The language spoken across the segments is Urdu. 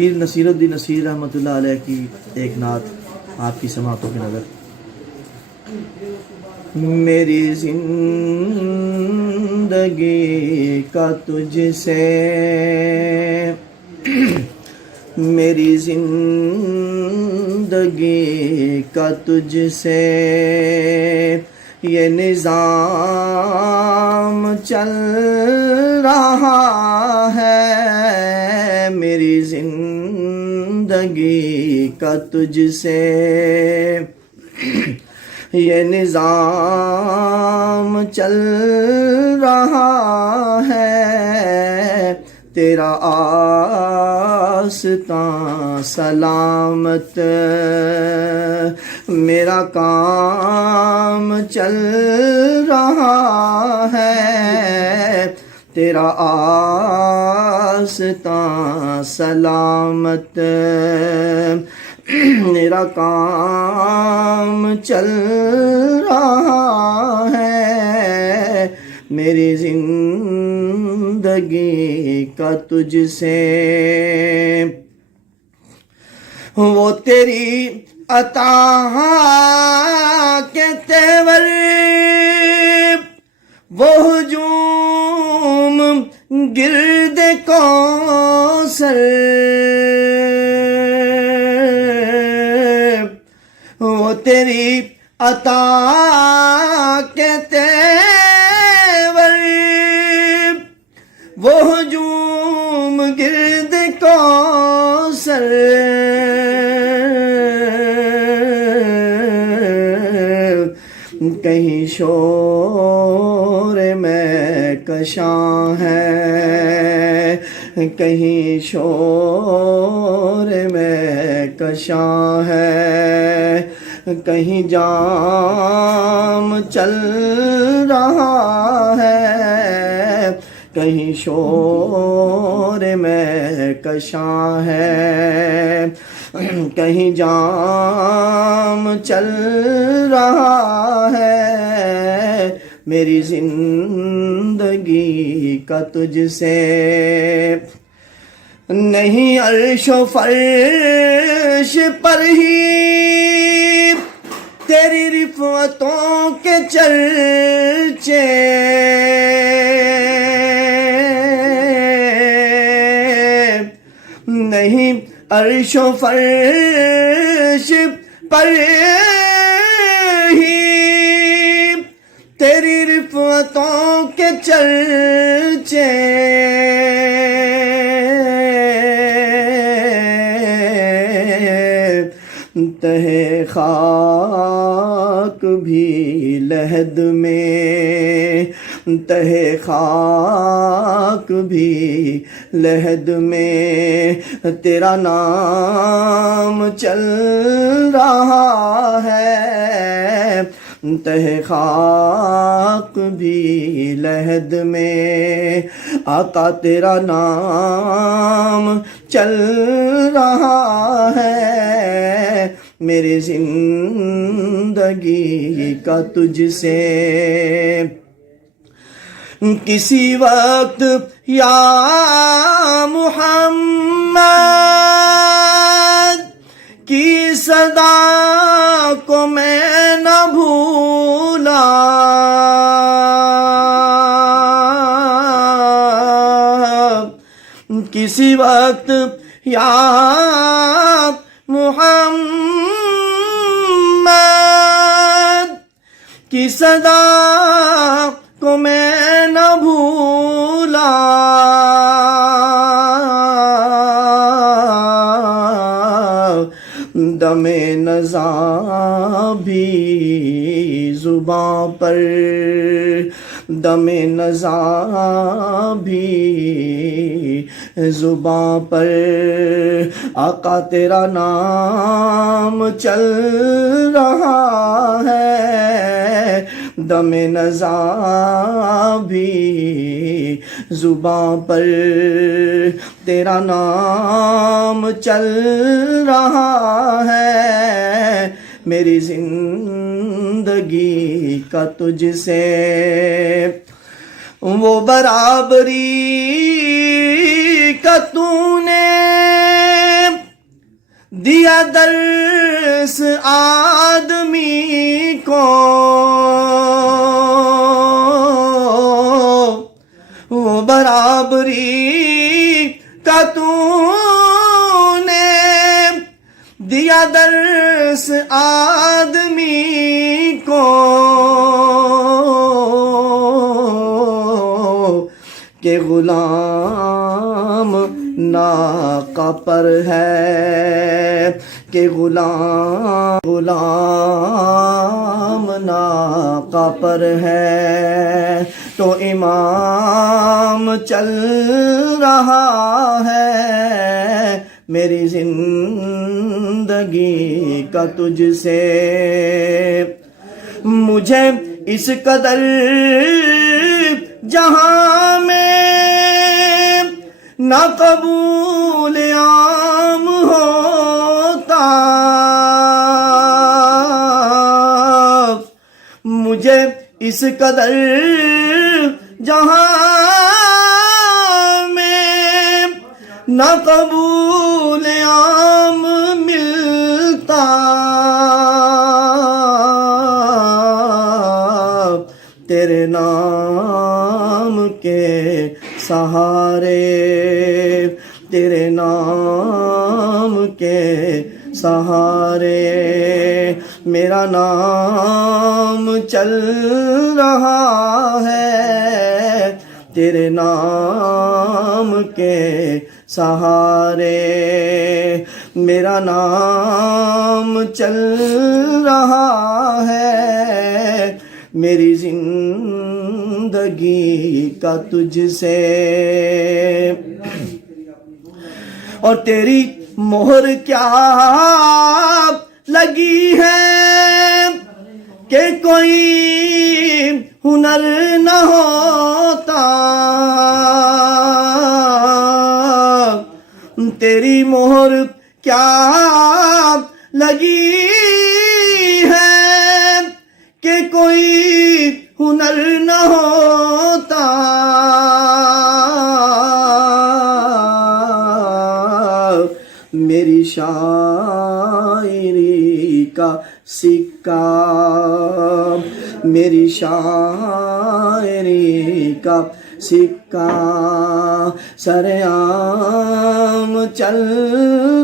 پیر نصیر الدین نصیر رحمۃ اللہ علیہ کی ایک نعت آپ کی سماعتوں کی نظر۔ میری زندگی کا تجھ سے، میری زندگی کا تجھ سے یہ نظام چل رہا ہے، میری زندگی کا تجھ سے یہ نظام چل رہا ہے، تیرا آستاں سلامت، میرا کام چل رہا ہے، تیرا آستاں سلامت، میرا کام چل رہا ہے، میری زندگی کا تجھ سے۔ وہ تیری عطا کے تیور، وہ ہجوم گرد کوثر، وہ تیری عطا کے تیور، وہ ہجوم گرد کوثر، کہیں شور میں کشاں ہے، کہیں شور میں کشاں ہے، کہیں جام چل رہا ہے، کہیں شور میں کشاں ہے، کہیں جام چل رہا ہے، میری زندگی کا تجھ سے۔ نہیں عرش و فرش پر ہی تیری رفعتوں کے چرچے، نہیں عرش و فرش پر ہی تیری رفعتوں کے چرچے، تہے خاک بھی لحد میں، تہے خاک بھی لحد میں تیرا نام چل رہا ہے، تہے خاک بھی لحد میں آقا تیرا نام چل رہا ہے، میری زندگی کا تجھ سے۔ کسی وقت یا محمد کی صدا کو میں نہ بھولا، کسی وقت یا محمد کی صدا کو میں نہ بھولا، دم نزاع بھی زباں پر، دم نزاع بھی زباں پر، آقا تیرا نام چل رہا ہے، دم نزاع بھی زباں پر، تیرا نام چل رہا ہے، میری زندگی کا تجھ سے۔ وہ برابری کا تو نے دیا درس آدمی کو برابری کا تو نے دیا درس آدمی کو کہ غلام ناقہ پر ہے کہ غلام ناقہ پر ہے تو امام چل رہا ہے میری زندگی کا تجھ سے مجھے اس قدر جہاں میں نہ قبول عام ہوتا مجھے اس قدر جہاں میں نہ قبول عام ملتا تیرے نام کے سہارے تیرے نام کے سہارے میرا نام چل رہا ہے تیرے نام کے سہارے میرا نام چل رہا ہے میری زندگی کا تجھ سے اور تیری مہر کیا لگی ہے کہ کوئی ہنر نہ ہوتا تیری مہر کیا لگی ہے کہ کوئی ہنر نہ ہوتا میری شاعری کا سکہ میری شاعری کا سکہ سرعام چل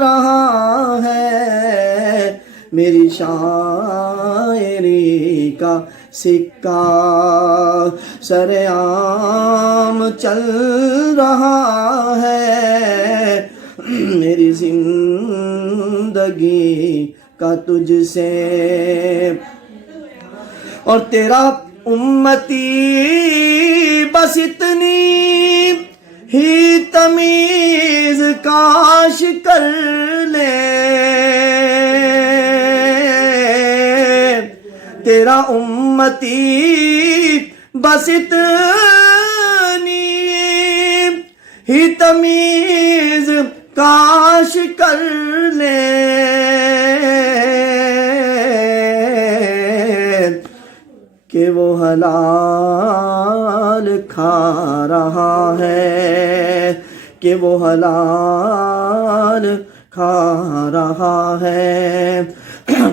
رہا ہے میری شاعری کا سکہ سرعام چل رہا ہے میری زندگی کا تجھ سے اور تیرا امتی بس اتنی ہی تمیز کاش کر لے تیرا امتی بس اتنی ہی تمیز کاش کر لے کہ وہ حلال کھا رہا ہے کہ وہ حلال کھا رہا ہے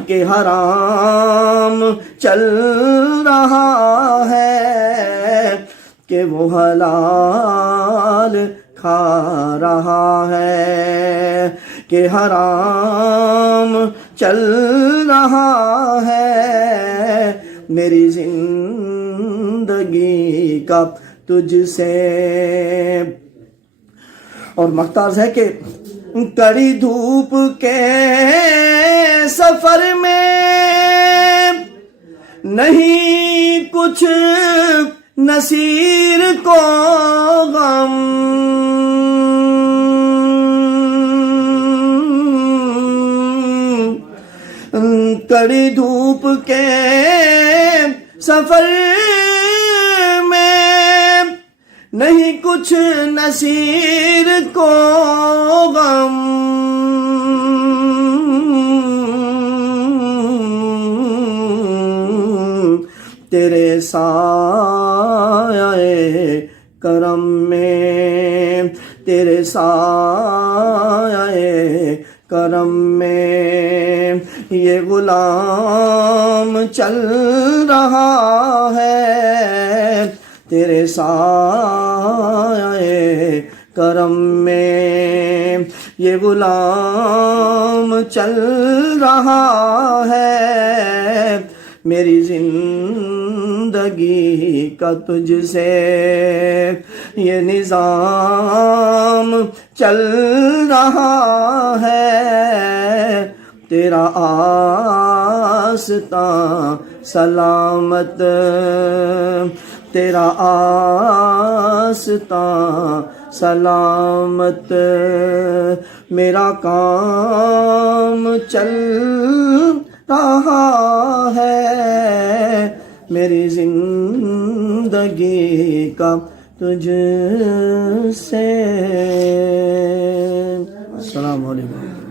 کہ حرام چل رہا ہے کہ وہ حلال کھا رہا ہے کہ حرام چل رہا ہے میری زندگی کا تجھ سے اور مختار ہے کہ کڑی دھوپ کے سفر میں نہیں کچھ نصیر کو غم کڑی دھوپ کے سفر میں نہیں کچھ نصیر کو غم تیرے سایہ کرم میں تیرے سایہ کرم میں یہ غلام چل رہا ہے، تیرے سایہ کرم میں یہ غلام چل رہا ہے، میری زندگی کا تجھ سے یہ نظام چل رہا ہے، تیرا آستاں سلامت، تیرا آستاں سلامت، میرا کام چل رہا ہے، میری زندگی کا تجھ سے۔ السلام علیکم۔